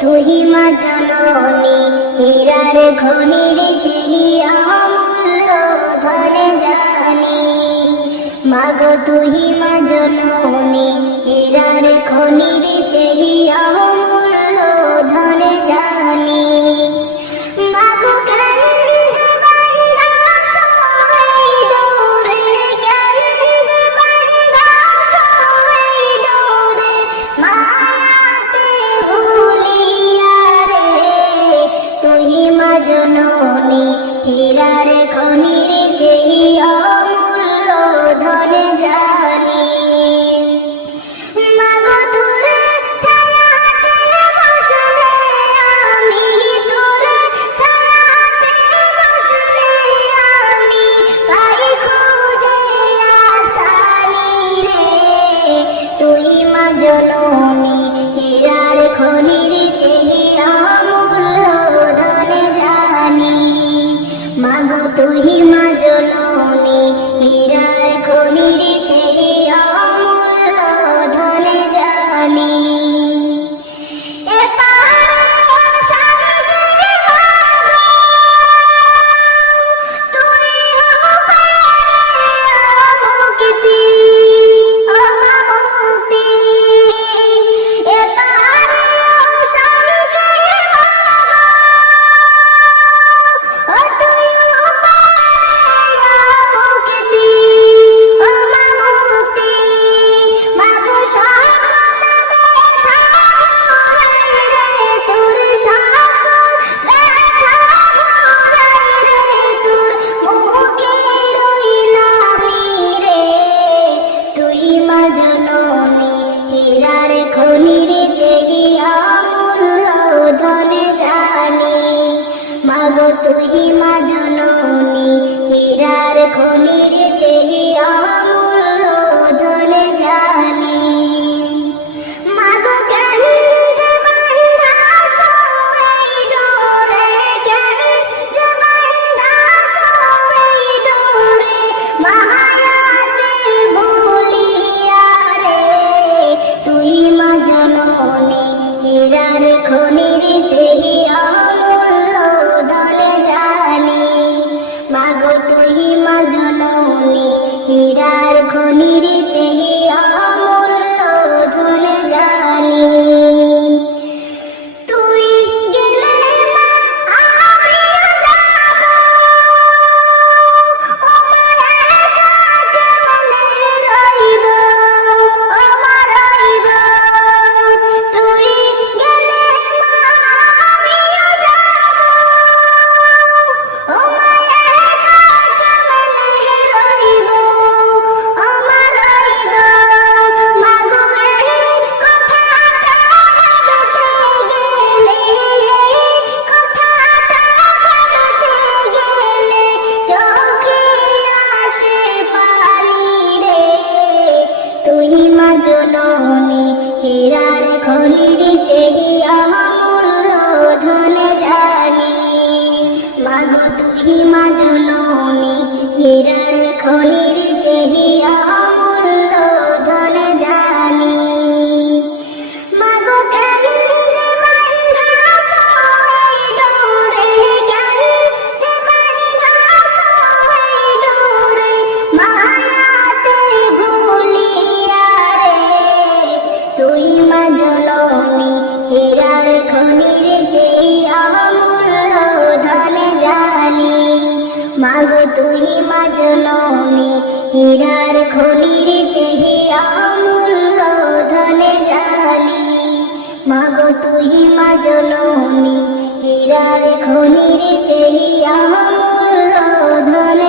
তুই মা জননী হীরার খনির চেয়ে অমূল্য ধন জানি। মাগো তুই মা জননী হীরার খনির চেয়ে অমূল্য ধন জানি। মাগো গঞ্জ বান্ধা সোই ডোরে, গঞ্জ বান্ধা সোই ডোরে, মায়াতে ভুলিয়া রে। তুই মা জননী হীরার খনির চেয়ে অমূল্য ধন জানি। মাগো তোর ছায়াতে বসলে আমি, তোর ছায়াতে বসলে আমি পাই খুঁজে আসানি রে। তুই মা জননী হীরার খনির চেয়ে অমূল্য ধন জানি। মাগো তুই মা জননী হীরার খনির চেয়ে অমূল্য ধন জানি। এপারে শান্তি মাগো, তুই ওপারে মুক্তি, ও মা মুক্তি। এপারে শান্তি মাগো, ও তুই ওপারে মুক্তি, ও মা মুক্তি। মাগো সকল ব্যথা ভুলাই রে, তোর সকল ব্যথা ভুলাই রে, তোর মুখে রইলামি রে। তুই মা জননী হীরার খনির চেয়ে অমূল্য ধন জানি। মাগো তুই মা জননী হীরার খনির চেয়ে অমূল্য ধন জানি। মাগো গঞ্জ বান্ধা সোই ডোরে, গঞ্জ বান্ধা সোই ডোরে, মায়াতে ভুলিয়া রে। তুই মা জননী হীরার খনির চেয়ে অমূল্য ধন জানি। মাগো তুই মা জননী হীরার খনির চেয়ে অমূল্য ধন জানি। তুই গেলে মা আমিও যাব, ও মা একা কেমনে রইব, ও মা রইব। তুই গেলে মা আমিও যাব, ও মা একা কেমনে রইব, ও মা রইব। মাগো এই কথাটা ভাবতে গেলে, এই কথাটা ভাবতে গেলে চোখে আসে পানি রে। তুই মা জননী হীরার খনির চেয়ে অমূল্য ধন জানি। মাগো তুই মা জননী হীরার খনির চেয়ে অমূল্য ধন জানি। মাগো গঞ্জ বান্ধা সোই ডোরে, গঞ্জ বান্ধা সোই ডোরে, মায়াতে ভুলিয়া রে। তুই মা জননী হীরার খনির চেয়ে অমূল্য ধন জানি। মাগো তুই মা জননী হীরার খনির চেয়ে অমূল্য ধন জানি। মাগো তুই মা জননী হীরার খনির চেয়ে অমূল্য ধন